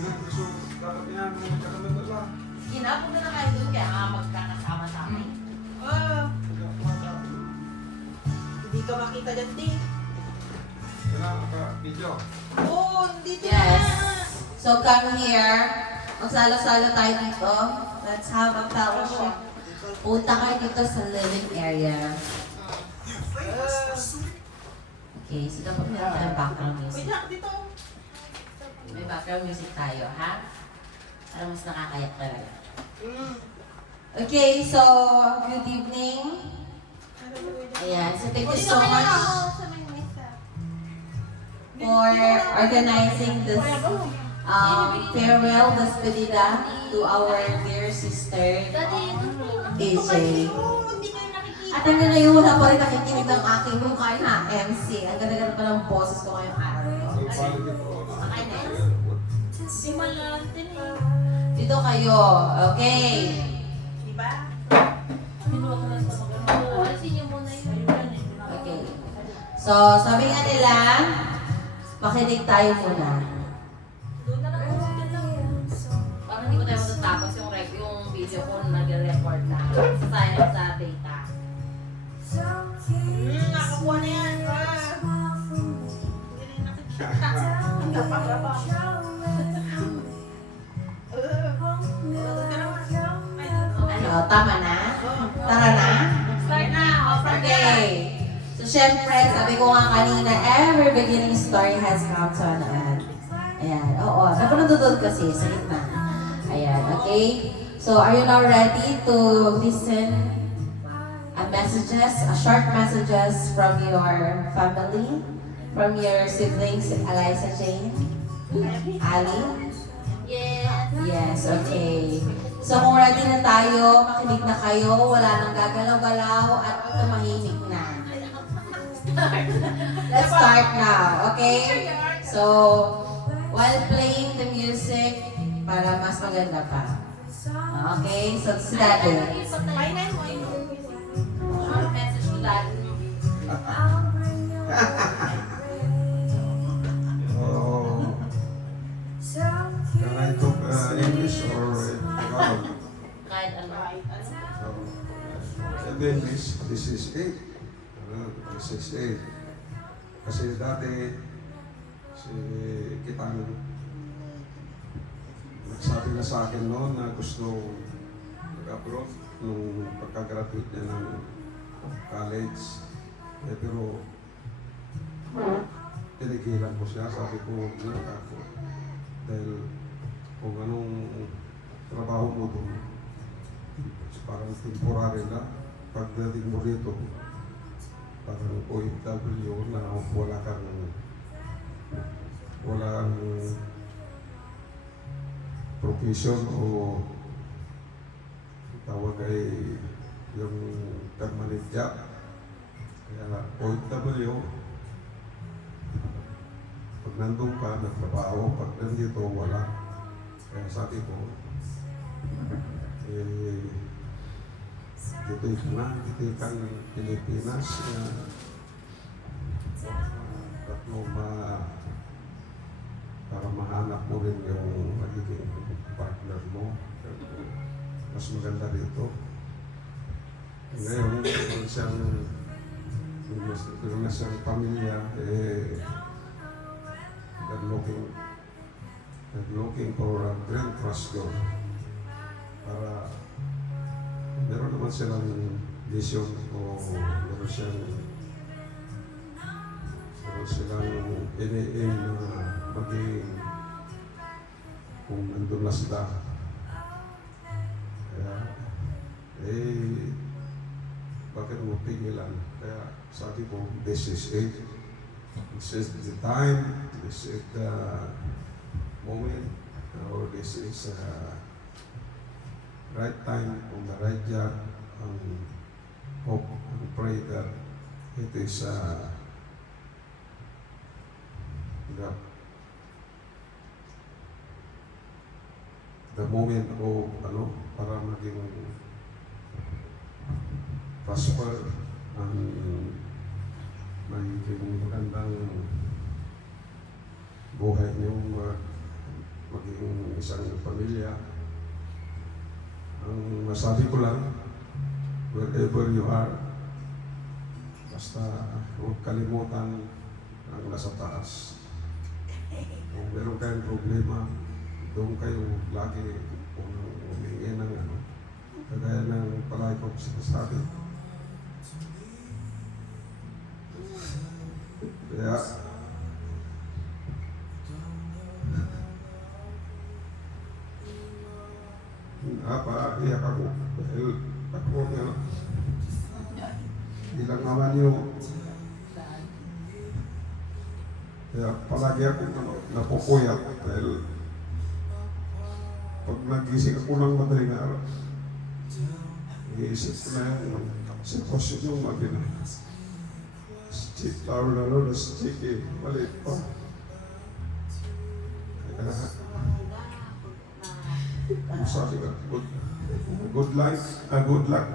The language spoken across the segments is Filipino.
So, dapat yan, magkakamit lang. Ginapon na kayo doon kaya nga magkakasama sa akin. Hindi ka makita dyan, di. Kailangan ka video. Oo, dito Yes. na. So come here. Magsalo-salo tayo dito. Let's have a fellowship. Punta kayo dito sa living area. Okay, so dapat meron tayong background Wait music. lang, dito. May background music tayo, ha? Para mas nakakayak talaga. Okay, so good evening. Ayan, so thank you so much for organizing this farewell despedida to our dear sister, AJ. At hanggang ngayon wala pa rin nakikinig ng aking mukha na MC. Ang ganda-ganda pa ng boses ko ngayong araw. Dito kayo, okay? Diba? Okay. So, sabi nga nila, makinig tayo muna. Parang hindi ko tayo matatapos yung video ko na nag-record na. Sayang sa data. Nakakuha na yan. Hindi nakikita. Ano, tama na? Tara na? Start na. Okay. So, syempre, sabi ko nga kanina, every beginning story has come to an end. Ayan, oo. Napanood doon kasi sa gitna. Ayan, okay? So, are you now ready to listen short messages from your family, from your siblings, Eliza Jane, Ali? Yes, okay. So kung ready na tayo, makinig na kayo, wala nang gagalaw-galaw at tumahimik na. Let's start now, okay? So, while playing the music, para mas maganda pa. Okay, so si Daddy. Mainan mo yung Short message to Daddy. Oh, can I talk English or Tagalog? Kahit ano. In English, this is 8. This is 8. Kasi dati, si Kitang nagsabi na sa akin noon na gusto mag-abroad nung pagka-graduate niya ng college. Eh, pero tinigilan ko siya, sabi ko, huwag na ako. Dahil kung anong trabaho mo doon, parang temporary lang. Pagdating mo dito, parang OFW na walang profession o tawag ay yung permanent job. Kaya OFW, pag nandun ka, nagtrabaho, pag nandito, wala. Kaya sabi ko, dito kang Pilipinas, para mahanap mo rin yung magiging partner mo. Mas maganda dito. Ngayon, meron siyang pamilya, they're looking for a green pasture para meron naman silang vision o meron silang ini-aim na maging kung nandun na sila. Kaya, bakit mo pigilan? Kaya sabi ko, this is it. This is the time, this is the moment, or this is right time on the right job, and hope and pray that it is the moment o para maging prosper ang magiging magandang buhay niyo, magiging isang pamilya. Ang masabi ko lang, wherever you are, basta huwag kalimutan ang nasa taas. Kung meron kayong problema, doon kayo lagi kung humingi ng ano. Kagaya ng palagi ko sinasabi. Kaya, iyak ako. Dahil ako nga, ilang naman yung kaya palagi ako napupuyat dahil pag nagising ako ng madaling araw, iisip ko na yung sitwasyon yung magina. Si Taro na rin, si Chiki, maliit pa. Kaya, sabi ka, good luck,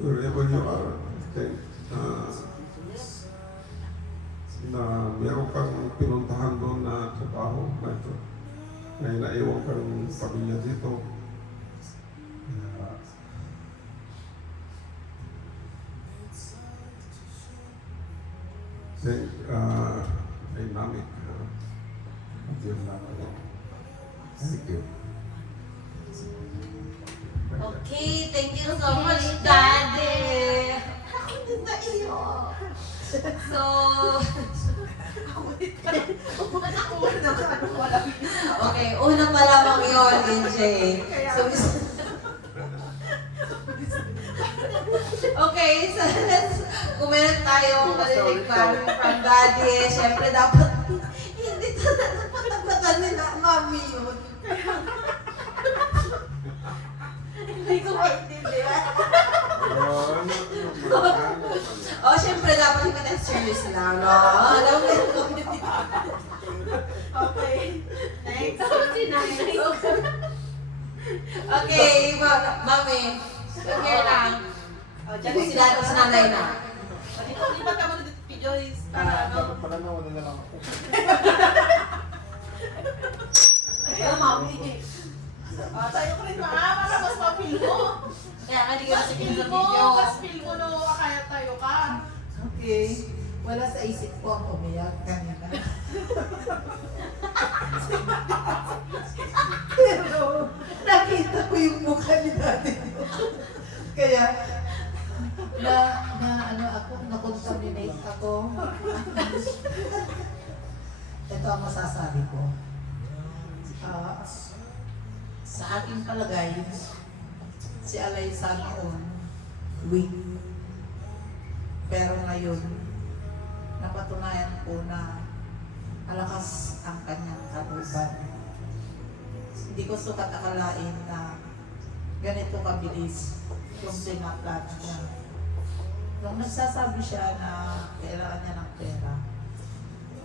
wherever you are. Okay. Na meron kang pinuntahan doon na trabaho na ito. Na inaiwan kang pamilya dito. Dynamic. Thank you. Okay, thank you so much, Daddy. Ako din na iyo. So, okay, una pa lamang yun, NJ. So, okay, so let's kumain tayo marinig from Daddy. Siyempre, dapat hindi ito na napatagpatan nila, Mami yun. Hindi ko maintindihan. Oh, siyempre dapat hindi tayo serious lang, no? Alam mo yun. Okay. Next. Okay, Mami. Sige lang. Hindi sila ito sa nanay na. Di ba ka mo dito, Joyce? Para ano? Para na, wala na lang ako. Ay, Mami. Tayo ko rin para mas ma-feel mo. Kaya nga, di ka Mas sa feel video. mo, mas feel mo na kaya tayo ka. Okay. Wala sa isip ko ang umiyak kanina. Pero nakita ko yung mukha ni Daddy. Kaya na-contaminate ako. Ito ang masasabi ko. Sa aking palagay, si Alaysa noon, weak. Pero ngayon, napatunayan ko na malakas ang kanyang kalooban. Hindi ko sukat akalain na ganito kabilis yung pinaplan niya. Nung nagsasabi siya na kailangan niya ng pera,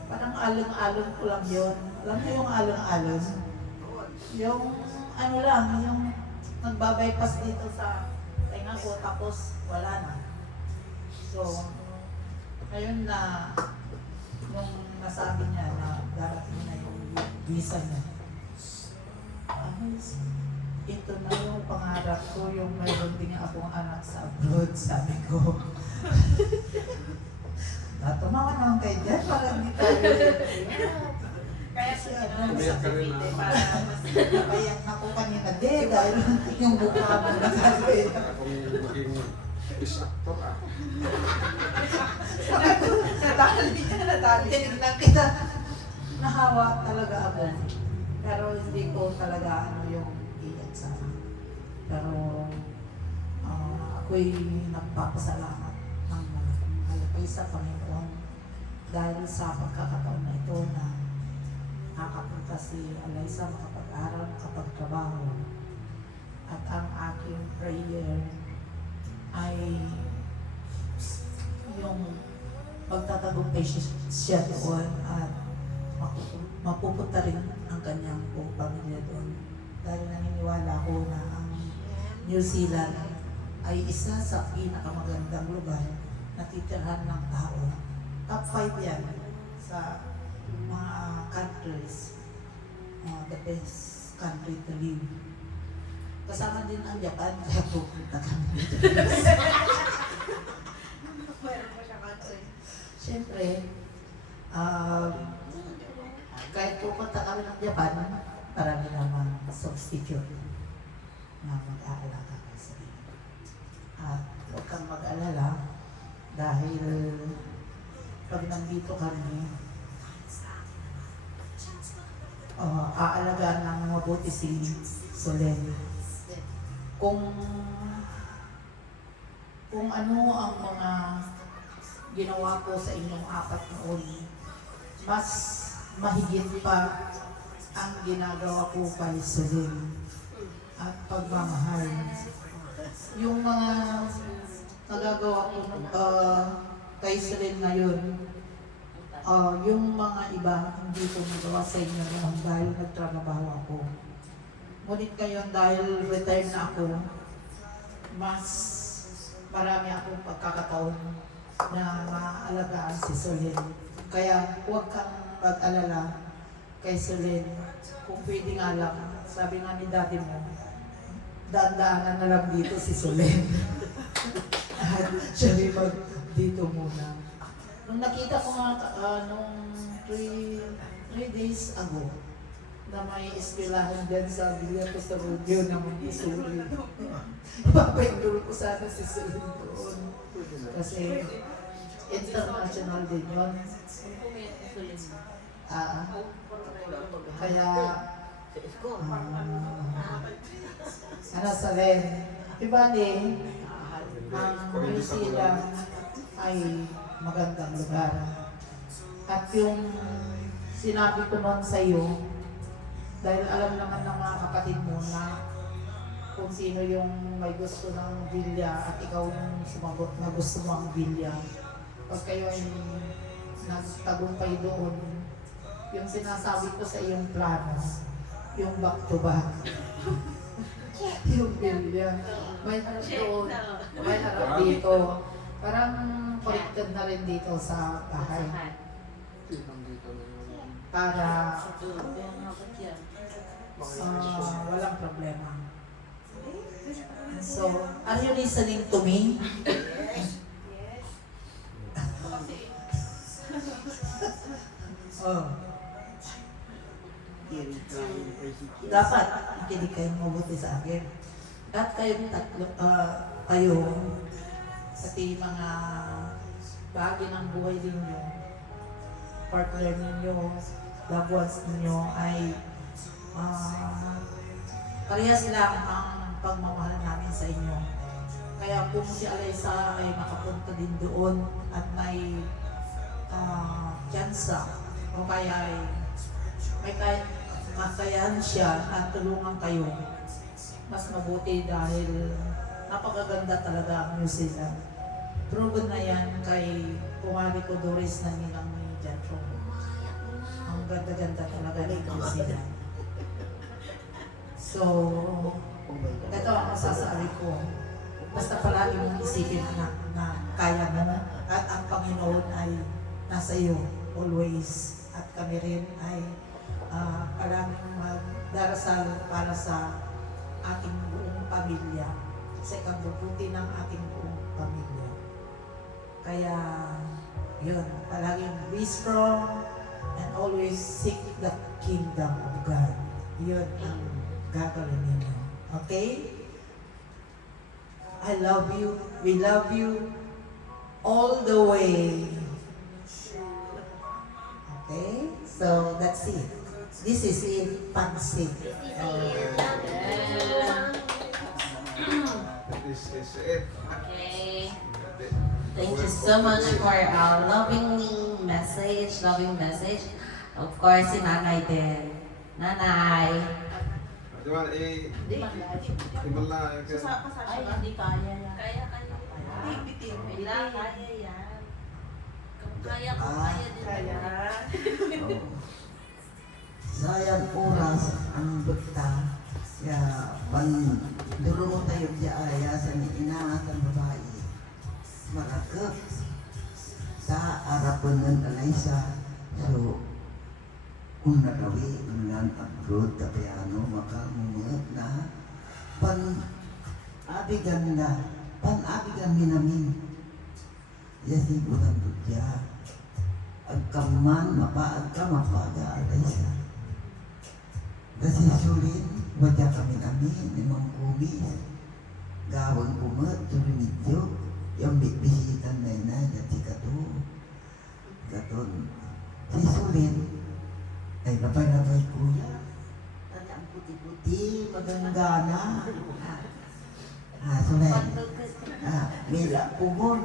parang alon-alon ko lang yun. Alam mo yung alon-alon? Yung ano lang, yung nagbabypass dito sa tenga ko tapos wala na. So, ngayon na nung nasabi niya na darating na yung visa niya, ito na yung pangarap ko, yung mayroon din akong anak sa abroad, sabi ko. Tumawa naman kayo dyan, parang hindi tayo. Kaya siya ano, Umiyak sa ka rin, pipili ah. para mas Napayak na ko kanina din dahil yung mukha mo nagsabi. Kung maging is-actor nadali. Tinignan kita. Nahawa talaga ako. Pero hindi ko talaga ano yung iyan sana. Pero ako'y nagpapasalamat ng malapay sa Panginoon dahil sa pagkakataon na ito na nakapunta si Alaysa makapag-aral, makapagtrabaho. At ang aking prayer ay yung magtatagumpay siya doon at mapupunta rin ang kanyang buong pamilya doon. Dahil naniniwala ko na ang New Zealand ay isa sa pinakamagandang lugar na titirhan ng tao. Top 5 yan sa mga countries the best country to live. Kasama din ang Japan, kaya pupunta kami. Meron pa siya country. Siyempre, kahit pupunta kami ng Japan, marami naman substitute na mag-aalaga kayo sa inyo. At huwag kang mag-alala dahil pag nandito kami, aalagaan ng mabuti si Solen. Kung ano ang mga ginawa ko sa inyong 4 noon, mas mahigit pa ang ginagawa ko kay Solen at pagmamahal. Yung mga nagagawa ko kay Solen ngayon, yung mga iba hindi ko nagawa sa inyo noon dahil nagtrabaho ako. Ngunit ngayon dahil retired na ako, mas marami akong pagkakataon na maalagaan si Solen. Kaya huwag kang mag-alala kay Solen. Kung pwede nga lang, sabi nga ni daddy mo, daan-daanan na lang dito si Solen. At siya may dito muna. Nung nakita ko nga nung 3 days ago, na may eskwelahan din sa Villa Costarudio na Montessori. Papaindol ko sana si Solen doon. Kasi international din yun. Kaya Solen, ibali, ang New Zealand ay magandang lugar. At yung sinabi ko noon sa iyo, dahil alam naman ng mga kapatid mo na kung sino yung may gusto ng villa at ikaw yung sumagot na gusto mo ang villa. Pag kayo ay nagtagumpay doon, yung sinasabi ko sa iyong plano, yung back to back, yung villa, may harap doon, may harap dito. Parang connected na rin dito sa bahay. Para walang problema. So, are you listening to me? Dapat makinig kayong mabuti sa akin. At kayong tatlo, pati mga bahagi ng buhay ninyo, partner ninyo, loved ones ninyo ay parehas lang ang pagmamahal namin sa inyo. Kaya kung si Alaysa ay makapunta din doon at may tsansa o kaya ay may kakayahan siya at tulungan kayo, mas mabuti dahil napakaganda talaga ang New Zealand. Proven na yan kay Kumari ko Doris na nilang ni Jatro. Ang ganda-ganda talaga ng New Zealand. So, ito ang masasabi ko. Basta palagi mong isipin na kaya mo at ang Panginoon ay nasa iyo always. At kami rin ay palaging magdarasal para sa ating buong pamilya. Sa ikabubuti ng ating buong pamilya. Kaya, yun, palaging be strong and always seek the kingdom of God. Yun ang gagawin ninyo. Okay? I love you. We love you all the way. Okay? So, that's it. This is it. Pansit. This is it. Okay. Thank you so much for loving message. Of course, si Nanay din. Nanay. Di ba, iman na. Ay, hindi kaya yan. Kaya. Bitin. Kaya yan. Kung kaya din. Kaya. Sayang oras ang bukta. Ya, pan durungon tayo diya sa inaatan babae. Marakap sa arapon ng Alaysa. So, Una gawi, unan abroad, kapayano, makamumot na pan-abigan minamin. Yasi bulan tudya. Agkaman, mapaga, alay siya. Kasi sulin, wadya kami namin, imang kumis. Gawang kumot, tulimidyo, yung bisitan na ina, yati katon. Si sulin, ay labay-labay kuya. Tanda ang puti-puti, maganda na. Sulin. Mila pumon.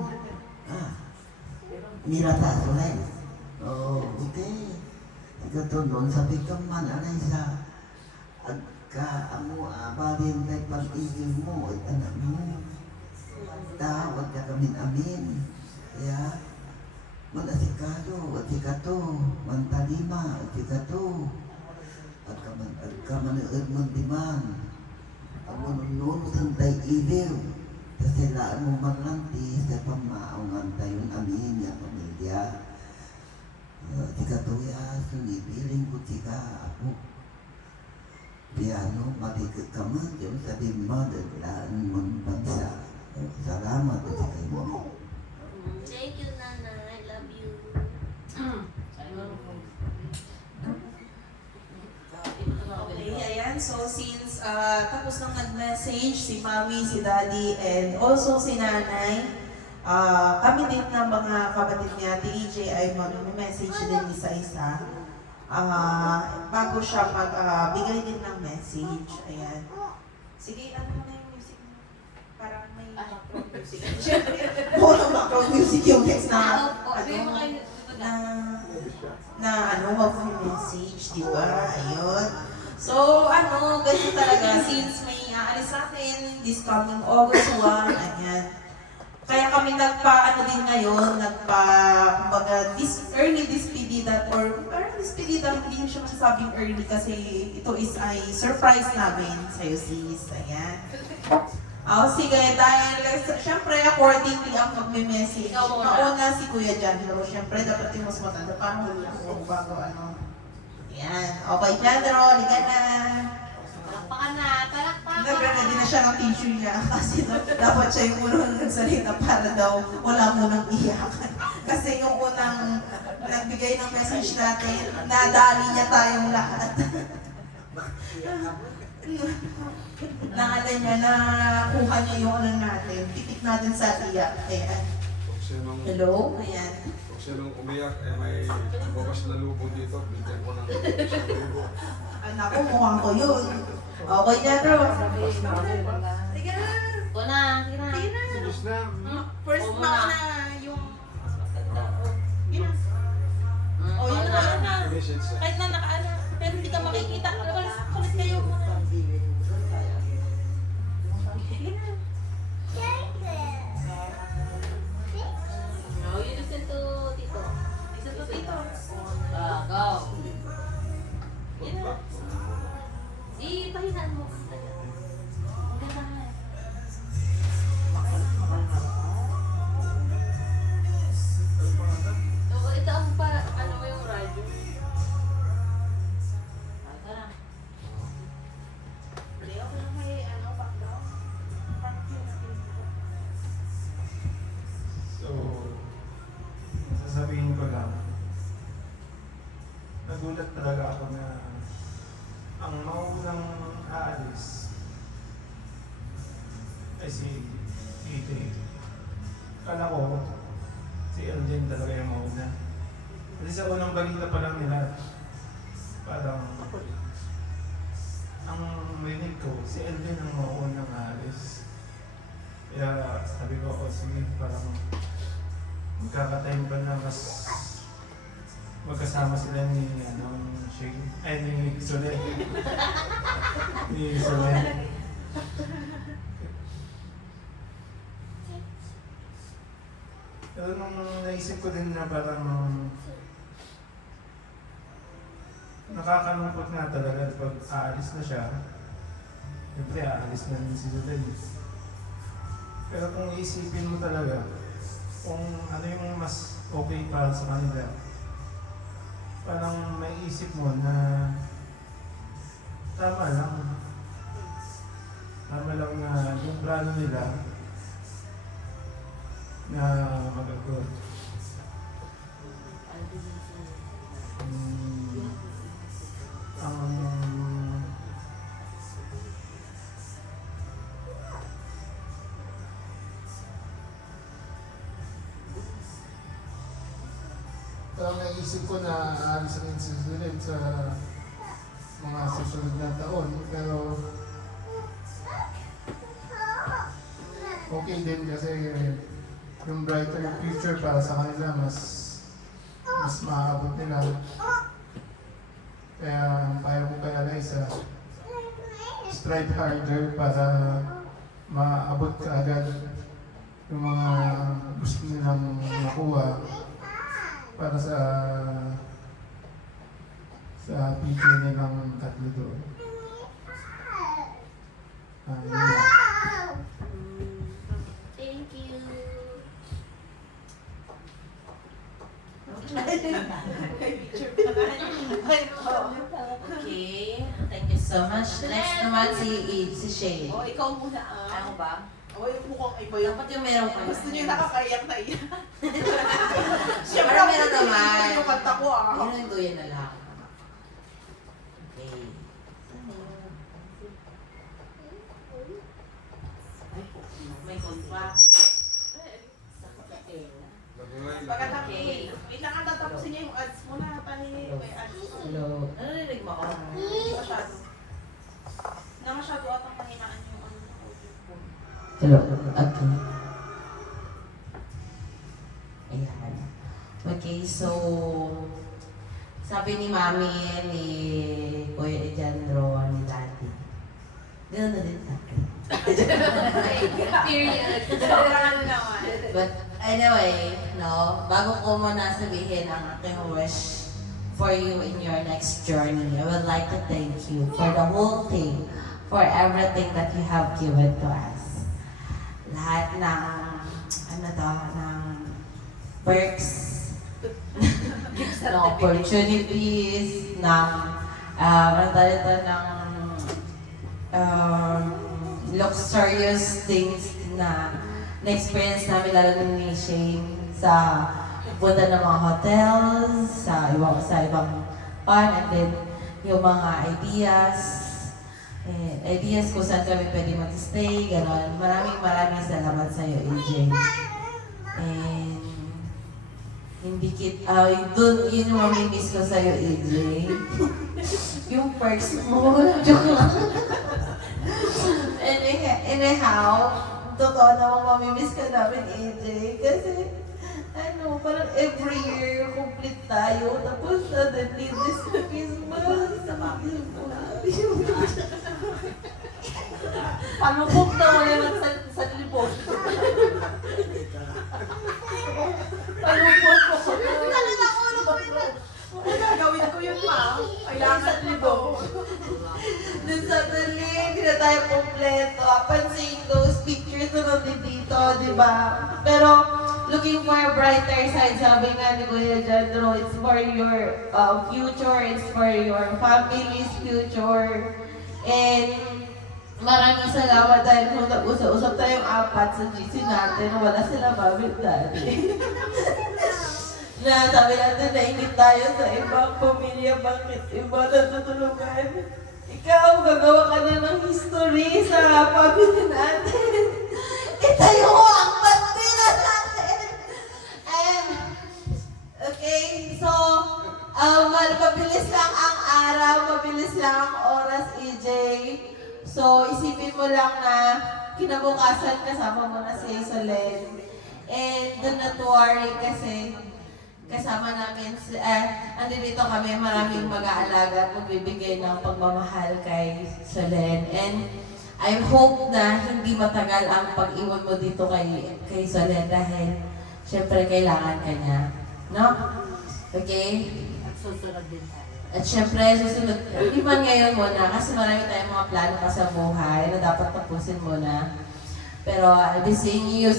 Mila ta, Sulin. Oh, okay. Ikaw doon, sabi ka man, anay sa amo abarin kay pag-igil mo, at anak mo. Tawag ka kami amin. Kaya, mag-asikado, at ikato, mantalima, at ikato. At kamanood mo diman. Ang manunod ang tay-ibil. Kasi laan mo maglanti sa pamaungan tayo amin ya pamilya. Tika tuya, sunibiling ko tika ako. Piano, matikot ka man, yung sabi mo, daglaan mong bansa. Salamat at ikay mo. Thank you, Nana. I love you. Okay, ayan. So, since tapos nang nag-message si Mami, si Daddy, and also si Nanay, kami din ng mga kapatid niya, TJ, ay mag-message din isa-isa. Bago siya magbigay din ng message. Ayan. Sige, ano na yung music mo? Parang may background music. Puro background music yung next na mag-message, di ba? Ayun. So, ganito talaga, since may aalis sa atin, this coming August 1, ayan. Kaya kami din ngayon, kumbaga, early despedida, hindi siya masasabing early kasi ito is ay surprise namin sa'yo, sis. Ayan. Sige, dahil syempre accordingly ang magme-message. Mauna si Kuya Janro, syempre dapat yung mas matanda, parang huli ako bago Ayan. Okay, Janro, liga na. Palakpakan na, palakpakan. Nag-ready na siya ng tissue niya kasi dapat siya yung unang nagsalita para daw wala munang iyakan. Kasi yung unang nagbigay ng message natin, nadali niya tayong lahat. Niya, nakuha niya yung natin, titik natin sa iyak. Ayan. Hello? Ayan. Pag siya nung umiyak, may bukas na lubo dito, bigyan ko ng 1,000. Anak ko, mukhang ko yun. Okay, Jadro. Sige na. Ito na. Bilis na. First, Oo, mauna yung... Yun na. Oh, yun na. Message. Kahit na nakaala, pero hindi ka makikita. Kulit kayo muna. No, you listen to Tito. Listen to Tito. Go. Yan na. Ipahinaan mo. Ang ganda nga. Oo, ito ang ano mo yung radyo. Tara. Hindi ako lang may background. So, sasabihin ko lang, nagulat talaga ako na ang maunang aalis ay si TJ. Kala ko, si Elden talaga yung mauna. Kasi sa unang balita pa lang nila, parang ang rinig ko, si Elden ang maunang aalis. Kaya sabi ko, sige, parang magkakatime pa na mas magkasama sila ni Shane, ni Solen. Ni Solen. Pero nung naisip ko din na parang nakakalungkot nga talaga pag aalis na siya. Siyempre, aalis na rin si Solen. Pero kung iisipin mo talaga, kung ano yung mas okay para sa kanila, parang maisip mo na tama lang. Tama lang na yung plano nila na mag-abroad. Ang parang naisip ko na aalis ang susunod sa mga susunod na taon, pero okay din kasi yung brighter future para sa kanila mas maaabot nila. Kaya ang payo ko kay Alaysa, strive harder para maabot ka agad yung mga gusto nilang makuha para sa future nilang tatlo doon. Yun lang. Thank you. Okay, thank you so much. Next naman si Shay. Oh, ikaw muna Ano ba? Oh, yung mukhang iba yung... Dapat yung meron ka. Gusto niyo nakakaiyak na iyak. Siyempre, meron naman. Yung kanta ko Yun yung duyan na lang. Okay. May contract. Pagkatapos, Okay. wait lang, tatapusin niya yung ads mo na. May ads. Hello. Ano narinig mo ako? Hindi masyado. Na masyado atang pahinaan yung ano ng audio ko. Hello. Okay. Ayan. Okay, so sabi ni Mami, ni Kuya Ejandro, ni Daddy. Gano'n na din sa akin. Period. Ano naman? But anyway, no, bago ko muna sabihin ang aking wish for you in your next journey, I would like to thank you for the whole thing, for everything that you have given to us. Lahat ng, ng perks, ng opportunities, ng, luxurious things na na-experience namin lalo ni Shane sa punta ng mga hotels, sa ibang fun, and then yung mga ideas kung saan kami pwede mag-stay, gano'n. Maraming salamat sa iyo, AJ. And yun yung mamimiss ko sa iyo, AJ. Yung perks mo, joke lang. Anyhow, totoo namang mamimiss ka namin, AJ. Kasi, parang every year, complete tayo. Tapos, suddenly, this Christmas, Palubog na wala lang sa libog. Palubog ko. Gagawin ko yun, ma. Kailangan libo. then suddenly, hindi na tayo kompleto. Pansin those pictures na nandito, di ba? Pero, looking for a brighter side, sabi nga ni Kuya Jandro, it's for your future, it's for your family's future. And maraming salamat dahil kung nag-usap-usap tayong apat sa GC natin, wala sila mabit dati. Na sabi natin, nainggit tayo sa ibang pamilya, bakit iba natutulungan. Ikaw, gagawa ka na ng history sa pamilya natin. Itayo mo ang bandila natin! And, okay, so, mabilis lang ang araw, mabilis lang ang oras, EJ. So, isipin mo lang na kinabukasan kasama mo na si Solen. And do not worry kasi kasama namin, andito kami, maraming mag-aalaga at magbibigay ng pagmamahal kay Solen. And I hope na hindi matagal ang pag-iwan mo dito kay Solen dahil syempre kailangan ka niya. No? Okay? At susunod din tayo. At syempre, susunod, hindi man ngayon muna kasi marami tayong mga plano pa sa buhay na dapat tapusin muna. Pero I'll be seeing you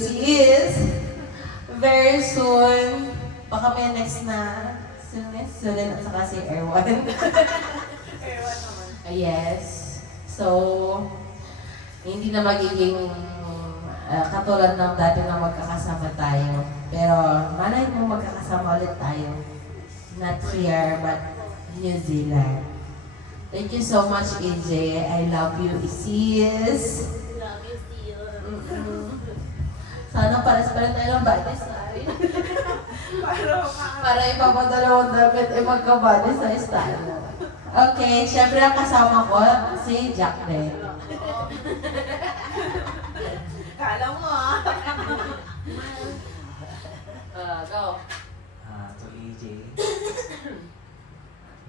very soon. Baka may next na Sulen at saka si Erwan. Yes. So, hindi na magiging katulad ng dati na magkakasama tayo. Pero, malay mo magkakasama ulit tayo. Not here, but New Zealand. Thank you so much, AJ. I love you, sis. Love you, Theo. Sana pares pa rin tayo ng body style. Para ipapadalawang dapat ay magka-body size tayo. Okay, syempre ang kasama ko, si Jack din. Kala mo Go. To EJ,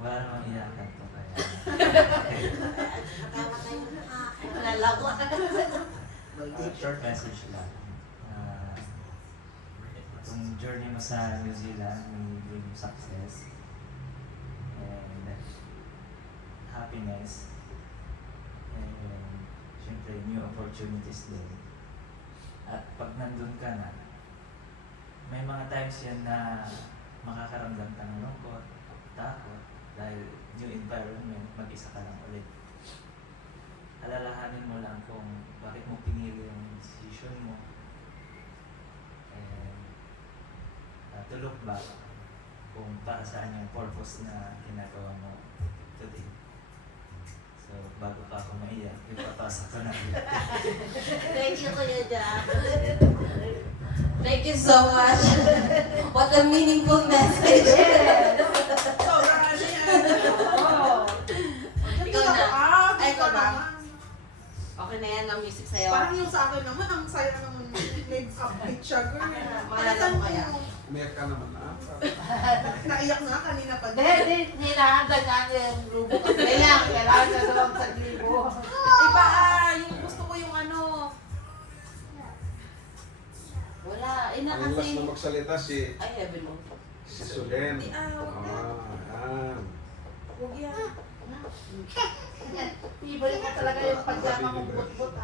wala namang inakan to kaya. Nalago. Short message lang. Itong journey mo sa New Zealand, may bring you success and happiness and syempre new opportunities din. At pag nandun ka na, may mga times yan na makakaramdam ka ng lungkot, takot, dahil new environment, mag-isa ka lang ulit. Alalahanin mo lang kung bakit mo pinili yung decision mo. And to look back kung para saan yung purpose na ginagawa mo today. So, bago pa ako maiyak, ipapasok ko na. Thank you, Kuya Jack. Thank you so much. What a meaningful message. Ikaw na. Ay, Ikaw na. na. Okay na yan, ang music sa'yo. Parang yung sa akin naman, ang saya naman nag-upbeat siya, girl. Maalala mo kaya? Umiyak ka naman na. Naiyak na kanina pa. Hindi, hinahandag namin yung grupo kasi kailangan na dalawang sa libo. Iba, yung gusto ko yung ano. Wala, ina Ang last kasi. na magsalita si Ay, mo. Sulen. Wag na. Yan. Huwag yan. Ibalik mo talaga yung pagyama mong but-but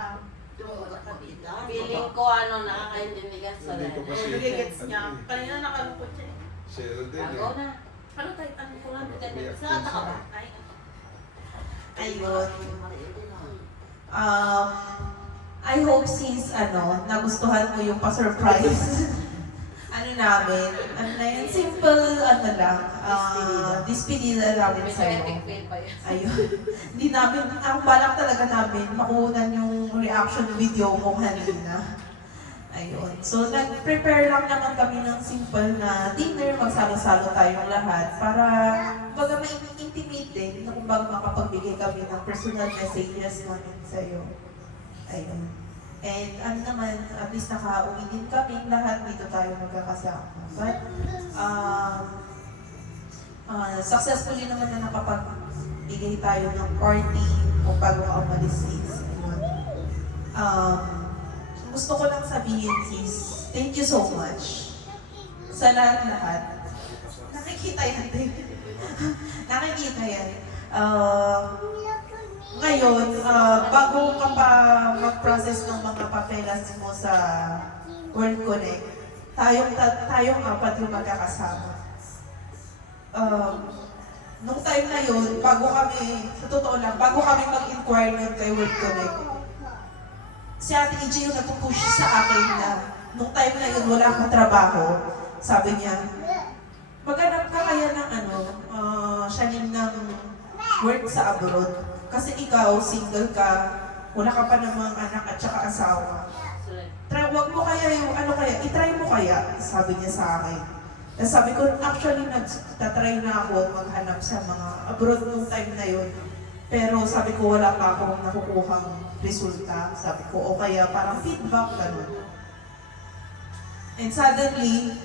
Feeling ko nakakaintindi ka sa Hindi ko kasi. Nagigets niya. Kanina nakalungkot siya. Si Rodin Ako eh. na. Ano tayo? Ano ko lang? Saan ka ba? Ay, Ayun. I hope since nagustuhan mo yung pa-surprise namin, na yun, simple lang, despedida namin sa'yo. Ayun. Hindi namin, ang balak talaga namin, makunan yung reaction video mo kanina. Ayun. So, nag-prepare lang naman kami ng simple na dinner, magsalo-salo tayong lahat para baga ma-intimate din, na kumbaga makapagbigay kami ng personal messages namin sa'yo. Ayun. And naman, at least nakauwi din kami lahat, dito tayo magkakasama. But, successfully naman na nakapagbigay tayo ng party kung bago ka umalis sis. Gusto ko lang sabihin sis, thank you so much sa lahat-lahat. Nakikita yan din. Nakikita yan. Ngayon, bago ka pa mag-process ng mga papelas mo sa World Connect, tayong apat yung magkakasama. Nung time na yun, bago kami, sa totoo lang, bago kami mag-inquire nun kay World Connect, si Ate EJ yung nagpupush sa akin na nung time na yun, wala akong trabaho. Sabi niya, maghanap ka kaya ng siya ng work sa abroad. Kasi ikaw, single ka, wala ka pa namang anak at saka asawa. Wag mo kaya yung itry mo kaya, sabi niya sa akin. Tapos sabi ko, actually, nagtatry na ako maghanap sa mga abroad nung time na yun. Pero sabi ko, wala pa akong nakukuhang resulta. Sabi ko, o kaya parang feedback, gano'n. And suddenly,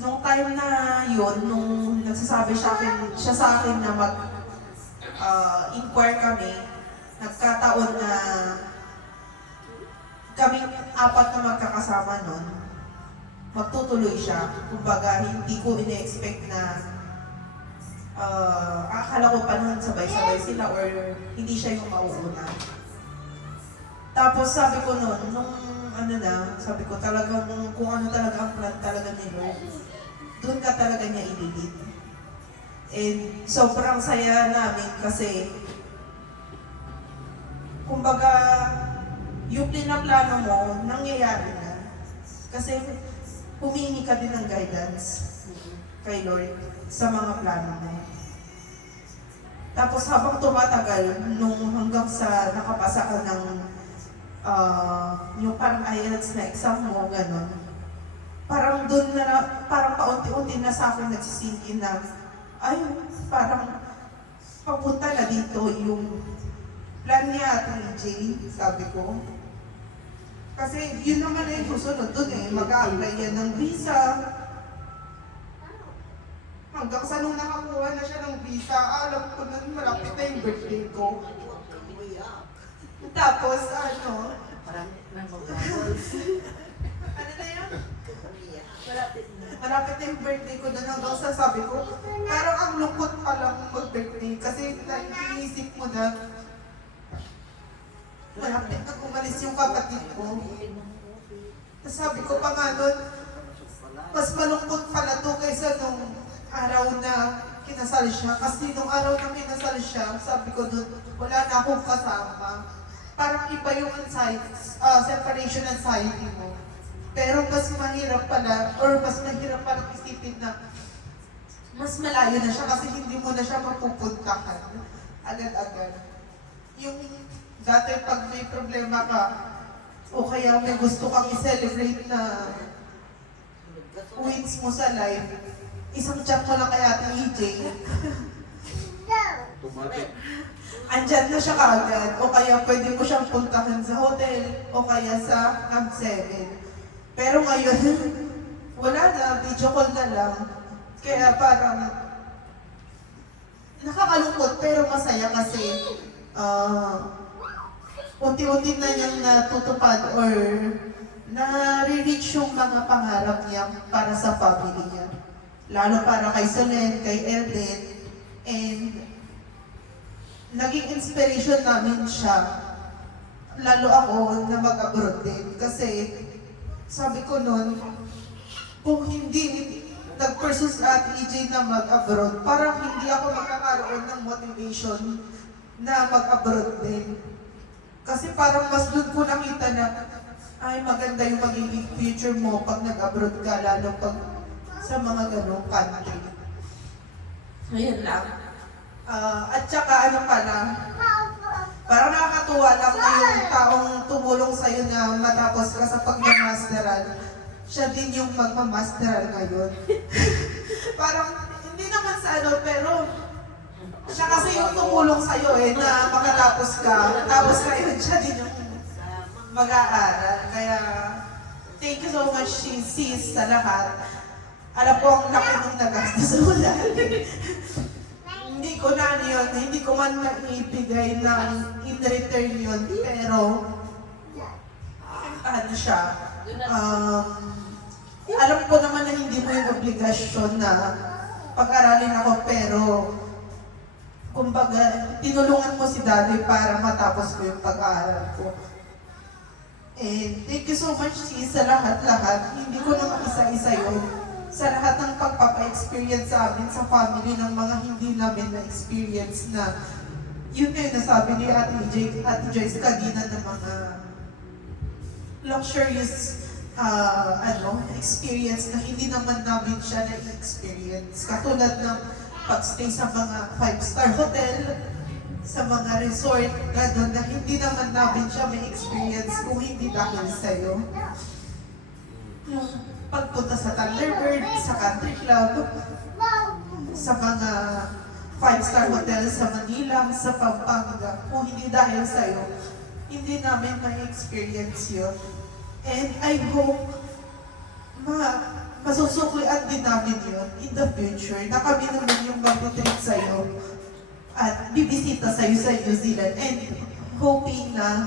nung time na yun, nung nagsasabi siya sa akin na inquire kami, nagkataon na kami apat na magkakasama nun, magtutuloy siya. Kumbaga, hindi ko ina-expect na akala ko pa nun sabay-sabay sila or hindi siya yung mauuna. Tapos sabi ko nun, sabi ko talagang kung ano talaga ang plan talaga ni Lord, doon ka talaga niya ililid. And sobrang saya namin kasi kumbaga yung pinaplano mo, nangyayari na. Kasi humingi ka din ng guidance kay Lord sa mga plano mo. Tapos habang tumatagal, nung hanggang sa nakapasa ka ng yung parang IELTS na exam mo, gano'n, parang doon na, parang paunti-unti na sa akin nagsisingin na, ay, parang papunta na dito yung plan niya, Ate EJ, sabi ko. Kasi yun naman na yung susunod doon eh, mag-a-apply yan ng visa. Hanggang sa nung nakakuha na siya ng visa, alam ko na malapit na yung birthday ko. Tapos ano na yun? Malapit na yung birthday ko doon hanggang sa sabi ko, parang ang lungkot pa lang mag-birthday kasi iniisip mo na malapit na umalis yung kapatid ko. Tapos sabi ko pa nga doon, mas malungkot pala to kaysa nung araw na kinasal siya. Kasi nung araw na kinasal siya, sabi ko doon, wala na akong kasama. Parang iba yung separation anxiety mo. Pero mas mahirap pala, or mas mahirap pala isipin na mas malayo na siya kasi hindi mo na siya mapupuntahan agad-agad. Yung dati pag may problema ka, o kaya may gusto kang i-celebrate na wins mo sa life, isang chat mo lang kay Ate EJ, Automatic. andyan na siya kaagad. O kaya pwede mo siyang puntahan sa hotel, o kaya sa Camp 7. Pero ngayon, wala na, video call na lang. Kaya parang nakakalungkot pero masaya kasi unti-unti na niyang natutupad or nare-reach yung mga pangarap niya para sa family niya. Lalo para kay Solen, kay Elden, and naging inspiration namin siya. Lalo ako na mag-abroad din kasi sabi ko noon, kung hindi nag-pursue sa Ate EJ na mag-abroad, parang hindi ako magkakaroon ng motivation na mag-abroad din. Kasi parang mas doon ko nakita na, ay maganda yung magiging future mo pag nag-abroad ka, lalo pag sa mga ganong country. Ayun lang. At saka ano pala, parang nakakatuwa lang na yung taong tumulong sa'yo na matapos ka sa pag-masteral, siya din yung magmamasteral ngayon. Parang, hindi naman sa ano, pero siya kasi yung tumulong sa'yo eh, na makatapos ka. Tapos ngayon, siya din yung mag-aaral. Kaya, thank you so much, sis, sa lahat. Alam ko ang laki nung nagastos mo dati. Hindi ko na yun, hindi ko man maibigay ng in return yun, pero ano siya, alam ko naman na hindi mo yung obligasyon na pag-aralin ako, pero kumbaga, tinulungan mo si Daddy para matapos ko yung pag-aaral ko. And thank you so much, sis, sa lahat-lahat. Hindi ko naman isa-isa yun. Sa lahat ng pagpapa-experience sa amin, sa family ng mga hindi namin na-experience na yun na yung nasabi ni Ate Joyce kanina ng mga luxurious experience na hindi naman namin siya na-experience. Katulad ng pag-stay sa mga 5-star hotel, sa mga resort, gano'n, na hindi naman namin siya may experience kung hindi dahil sa'yo. Yung pagpunta sa Thunderbird, sa country club, sa mga 5-star hotel sa Manila, sa Pampanga, kung hindi dahil sa'yo, hindi namin may experience yun. And I hope masusuklian din namin yun in the future, na kami naman yung mag-treat sa'yo at bibisita sa'yo sa New Zealand, and hoping na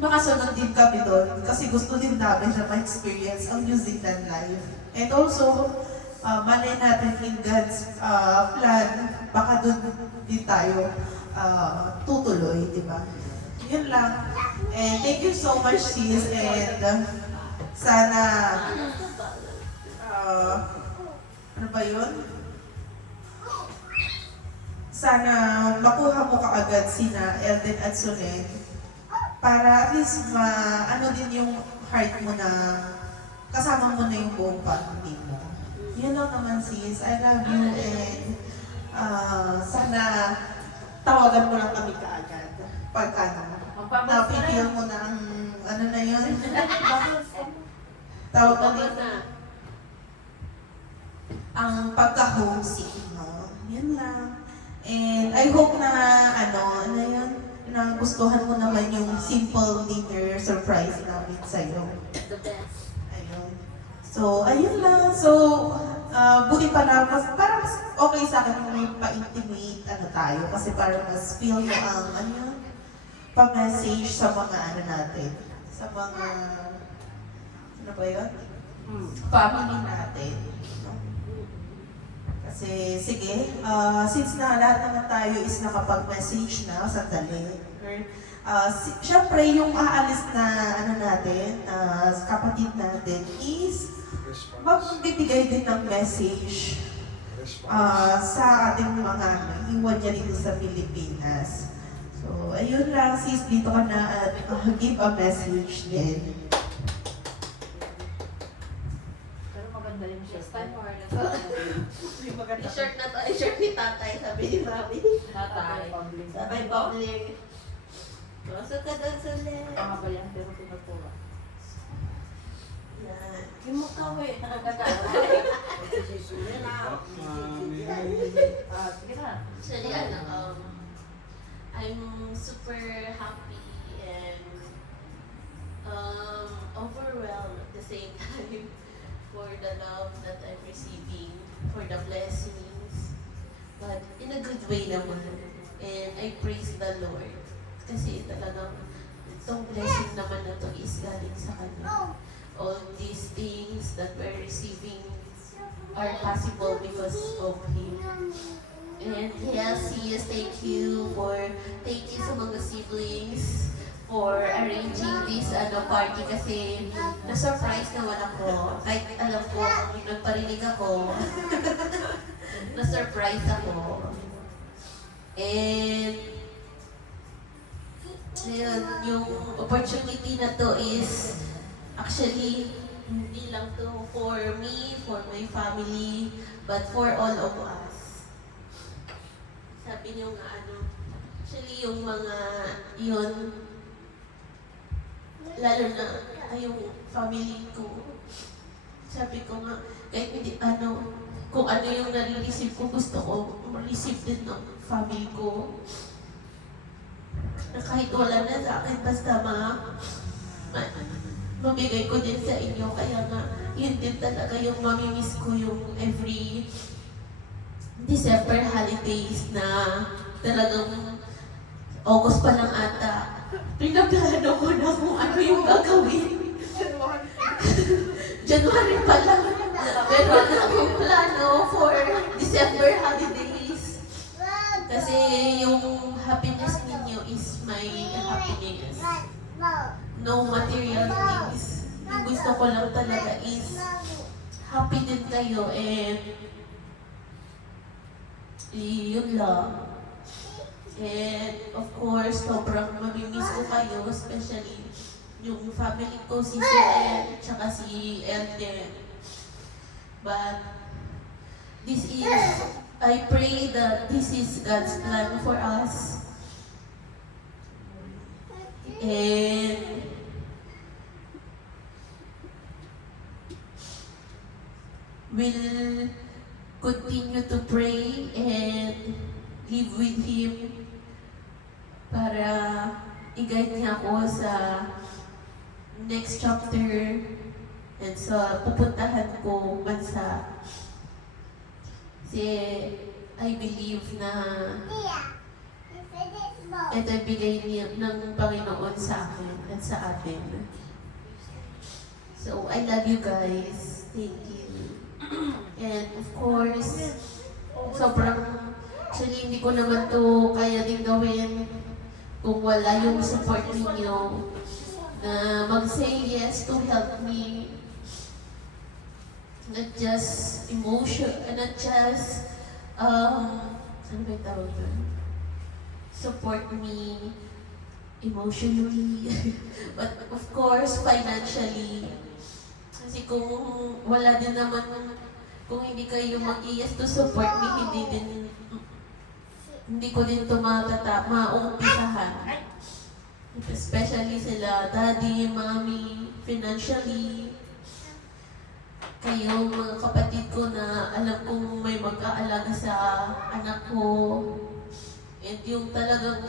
makasunod din kami doon kasi gusto din namin na ma-experience ang New Zealand life. And also, malay natin in God's plan, baka doon din tayo tutuloy, di ba? Yun lang. And thank you so much, sis, and sana ano ba yun? Sana makuha mo kaagad sina Elden at Solen para at least ano din yung heart mo na kasama mo na yung buong family mo. Yun lang naman sis, I love you and sana tawagan mo lang kami kaagad pag napipil mo na ang ano na yun. Tawag na ang pagka-homesick, no? Yun lang. And I hope na, ano yun, na gustuhan mo naman yung simple dinner surprise namin sa'yo. The best. Ayun. So, ayun lang. So, buti pala, parang mas okay sa akin kung may pa-intimate tayo. Kasi parang mas feel mo ang, pa-message sa mga natin. Sa mga, ano ba yun? Family natin. No? Kasi, sige, since na lahat naman tayo is nakapag-message na, sandali. Siyempre, yung aalis na, natin, kapatid natin is, magbibigay din ng message sa ating mga iwan niya dito sa Pilipinas. So, ayun lang, sis, dito ka na at give a message din. Pero maganda yung shirt. Time for I-shirt na to, i-shirt ni tatay, sabi ni mami. Tatay. Sabay public. Masok ka doon sa left. Tama ba yan? Pero pinagpura. Yan. Yung mukha mo eh. Sige na. Actually, I'm super happy and overwhelmed at the same time for the love that I'm receiving, for the blessings, but in a good way naman. And I praise the Lord kasi talagang itong blessing naman na to is galing sa Kanya. All these things that we're receiving are possible because of Him. And yes, thank you sa mga siblings for arranging this party kasi na-surprise naman ako. Kahit alam ko, kung nagparinig ako, na-surprise ako. And ayun, yung opportunity na to is actually hindi lang to for me, for my family, but for all of us. Sabi niyo nga actually yung mga yun, lalo na yung family ko. Sabi ko nga, kahit hindi kung ano yung nare-receive ko, gusto ko ma-receive din ng family ko. Na kahit wala na sa akin, basta mabigay ko din sa inyo. Kaya nga, yun din talaga yung mamimiss ko yung every December holidays na talagang August pa lang ata. Pinaplano ko na kung ano yung gagawin. January pa lang. Pero na akong plano for December holidays. Kasi yung happiness ninyo is my happiness. No material things. Yung gusto ko lang talaga is happy din kayo and yun lang. And of course, sobrang mamimiss ko kayo, especially yung family ko, si Sir tsaka si Elden. But this is, I pray that this is God's plan for us. And we'll continue to pray and live with Him para i-guide niya ako sa next chapter and sa pupuntahan ko bansa. Kasi I believe na ito ibigay niya ng Panginoon sa akin at sa atin. So, I love you guys. Thank you. And of course, actually hindi ko naman to kaya din gawin kung wala yung support ninyo na mag-say yes to help me not just emotion, not just, ano ba yung tawag doon? Support me emotionally, but of course, financially. Kasi kung wala din naman, kung hindi kayo mag-iyas to support me, hindi ko din ito maumpisahan. Especially sila, daddy, mommy, financially. Kayo, mga kapatid ko na alam kong may mag-aalaga sa anak ko. And yung talagang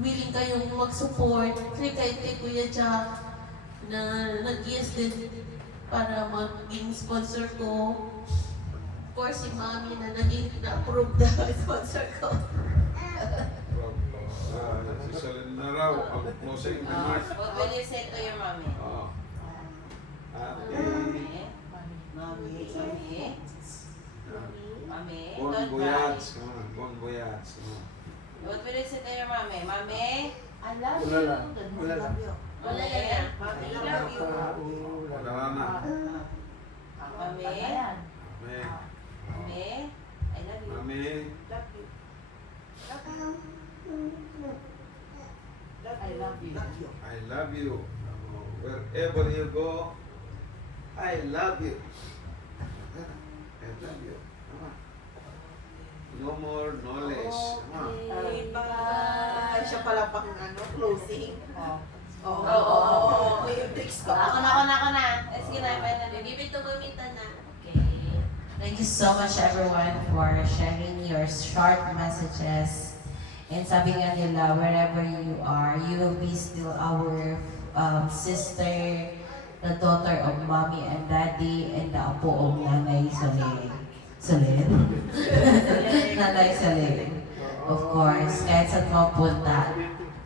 willing kayong mag-support. Kay Kuya Jack na nag-yes din para maging sponsor ko. Of course, si Mami na naging na-approve na sponsor ko. Si Celine na raw, ang closing remarks. What will you say to your mommy? Ate, Mommy. Mommy. bon Don't cry. voyage. Come on, bon voyage. Come on. What will you say to your mommy? Mommy? I love you. Wala lang. Wala lang. Wala yan. Mommy, I love you. Wala na. Mommy? Mami. Mommy? I love you. Mami. I love you. I love you. Wherever you go, I love you. I love you. Come on. No more, no less. Come on. Okay, bye. Siya pala pang closing. Oo. Yung text ko. Ako na. Sige na, Give it to Mamita na. Okay. Thank you so much everyone for sharing your short messages. And sabi nga nila, wherever you are, you will be still our sister, the daughter of mommy and daddy, and the apo of Nanay Solen. Nanay Solen. Of course, kahit saan mo punta,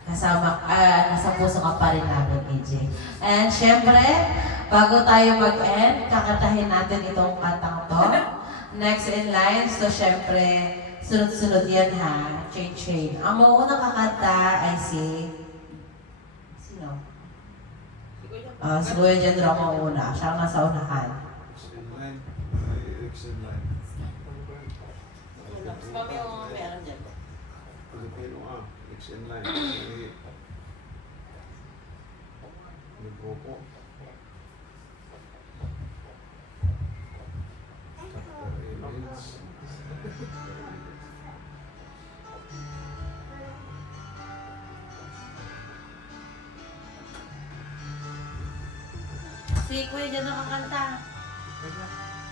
kasama, nasa puso ka pa rin namin, AJ. And syempre, bago tayo mag-end, kakatahin natin itong kantang to. Next in line, so syempre, sunod-sunod yan ha, chain. Ang maunang kakanta ay si... Sino? Si Kuya Jendro ang mauna. Siya ang nasa unahan. Next in line. Next in line. Mami yung meron dyan. Filipino next in line. Nagpopo. Si Kuya Jendro kakanta.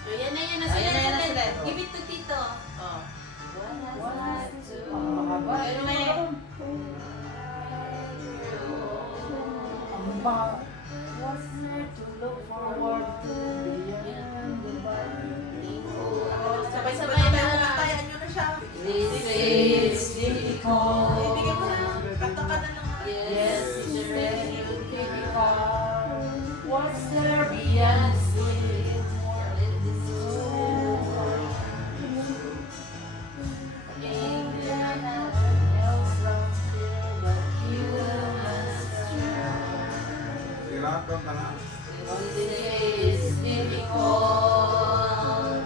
Yan na, Ayan na sila. Give it to Tito. Oh. Ayun may... Sabay-sabay na. Tayan nyo na siya. This is difficult. Ibigay mo na. Kanta ka na lang. Yes, it's very difficult. What's there beyond Hirapan ka na. It's difficult.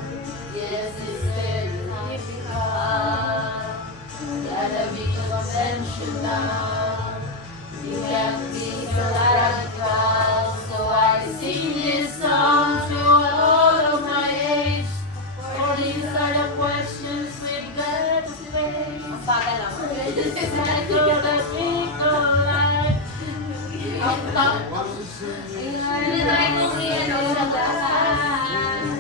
Yes, it's very difficult. Gotta be conventional. You can't be so radical. So I sing this song to all of my age. For these are the questions we've got to face. This is not the big life. Ang top. Tinry kong i-ano sa taas.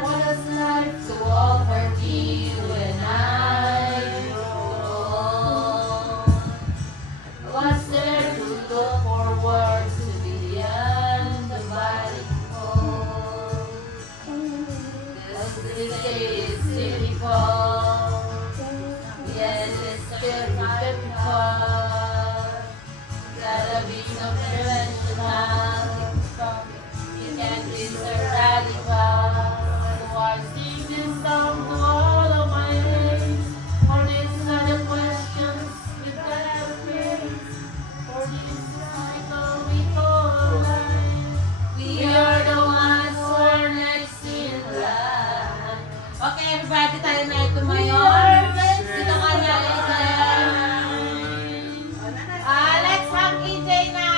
What is life to offer me when I grow? What's there to look forward to beyond the body cold? This day is difficult. Yes, it's difficult. Gotta be so conventional. You can't be so radical. So I sing this song to all of my age. For these are the questions you gotta face. For this cycle we Okay, everybody, tayo na ito ngayon. Dito ka na, let's hug EJ na!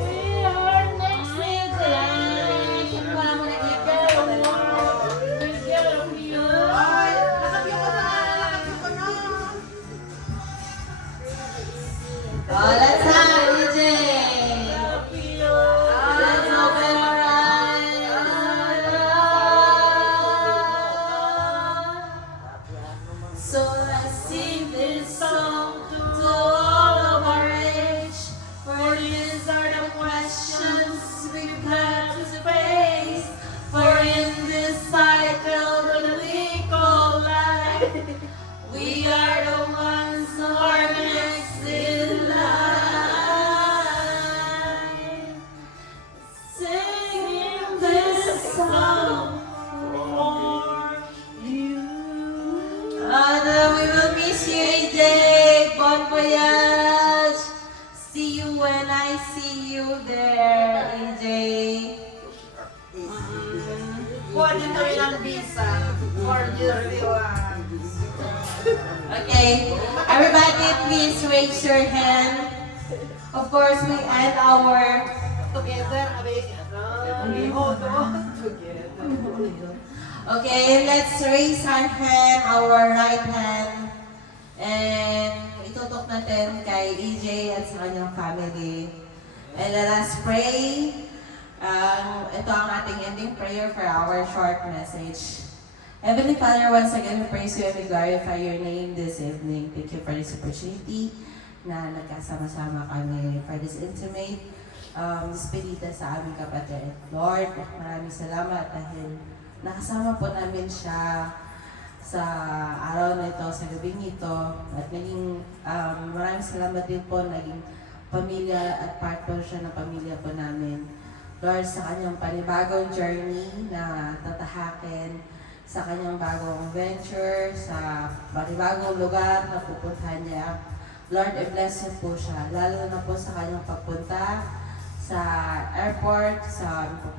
We are next EJ! Wala mo na let's hug EJ! Let's open our eyes! So let's sing this song to all of our age, for these are the questions we've had to face. For in this cycle that we call life, we are the ones who are next in line. Singing this song for you. We will miss you, AJ. Bon voyage. See you when I see you there, AJ. Pwede na rin ang visa for Jersey-Wan. Okay, everybody, please raise your hand. Of course, we end our Together, Okay, let's raise our hand, our right hand. And itutok natin kay EJ at sa kanyang family. And let us pray. Ito ang ating ending prayer for our short message. Heavenly Father, once again, we praise you and we glorify your name this evening. Thank you for this opportunity na nagkasama-sama kami for this intimate despedida sa aming kapatid. Lord, maraming salamat dahil nakasama po namin siya sa araw na ito, sa gabing ito. At naging maraming salamat din po, naging pamilya at part po siya ng pamilya po namin. Lord, sa kanyang panibagong journey na tatahakin, sa kanyang bagong venture, sa panibagong lugar na pupuntahan niya. Lord, i-bless niyo po siya, lalo na po sa kanyang pagpunta sa airport, sa kanyang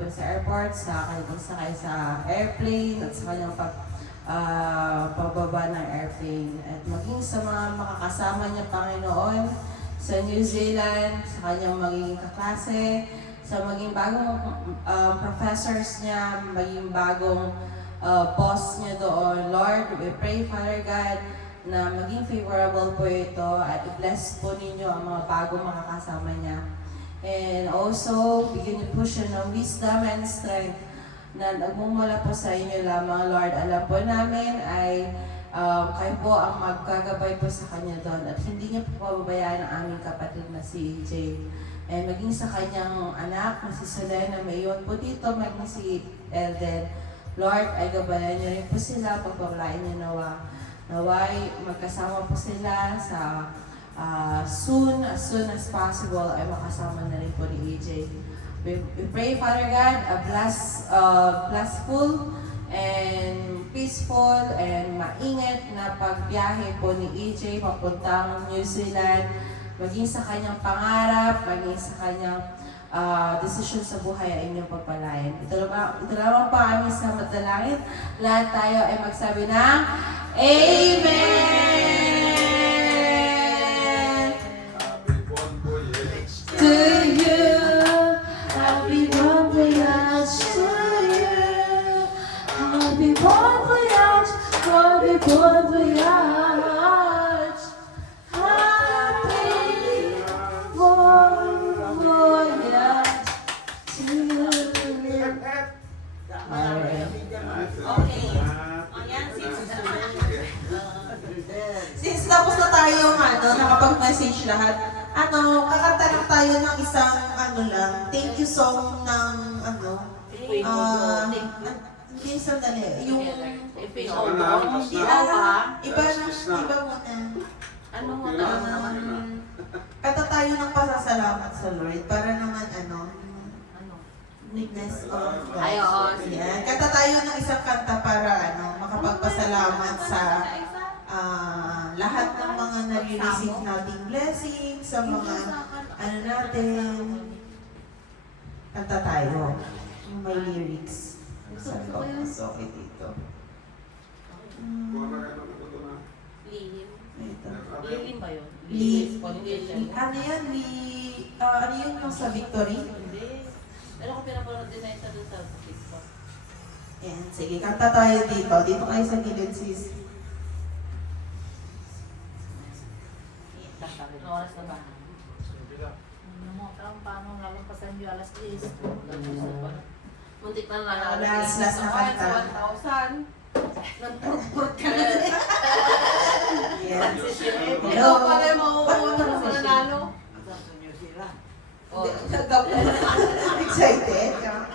pagsakay sa airplane, at sa kanyang pagbaba ng airplane. At maging sa mga makakasama niya, Panginoon, sa New Zealand, sa kanyang magiging kaklase, sa maging bagong professors niya, maging bagong boss niya doon. Lord, we pray, Father God, na maging favorable po ito at i-bless po ninyo ang mga bagong makakasama niya. And also, bigyan niyo po siya ng wisdom and strength na nagmumula po sa inyo lamang, Lord. Alam po namin ay kayo po ang magkagabay po sa kanya doon at hindi niya po pababayaan ang aming kapatid na si EJ. And maging sa kanyang anak na si Selena, may iwan po dito, maging si Elden. Lord, ay gabayan niyo rin po sila, pagpapalain niyo naway magkasama po sila sa as soon as possible ay makasama na rin po ni EJ. We pray, Father God, a blessful and peaceful and maingat na pagbiyahe po ni EJ papuntang New Zealand, maging sa kanyang pangarap, maging sa kanyang desisyon sa buhay ay inyong pagpalain. Ito lamang po aming sa madalangin. Lahat tayo ay magsabi ng Amen! To you, happy bon voyage to you. Happy bon voyage, happy bon voyage. Happy bon voyage to you. Okay. Since tapos na tayo nakapag-message lahat, kakanta lang tayo ng isang thank you song ng hindi sandali, yung If iba muna. Kanta tayo ng pasasalamat sa Lord para naman witness of God. Ay, oo. Yan. Kanta tayo ng isang kanta para makapagpasalamat sa lahat ng mga nare-receive nating blessings, sa mga natin. Kanta tayo. May lyrics. Sabi ko, mas okay dito. Kuha na kayo ng ito na. Lihim. Ito. Lihim ba yun? Ano yan? Ano yun yung sa Victory? Hindi. Pero kung pinapanood din na ito dun sa TikTok. Ayan, sige, kanta tayo dito. Dito kayo sa gilid, sis. Ano oras na ba? Paano nalampasan yung alas 10? Muntik na lang. Last na kanta. 1,000. Nag-purpur ka na. Ayan. Ikaw pala yung mauuna na sa nanalo. Sa New Zealand. Oh. Excited?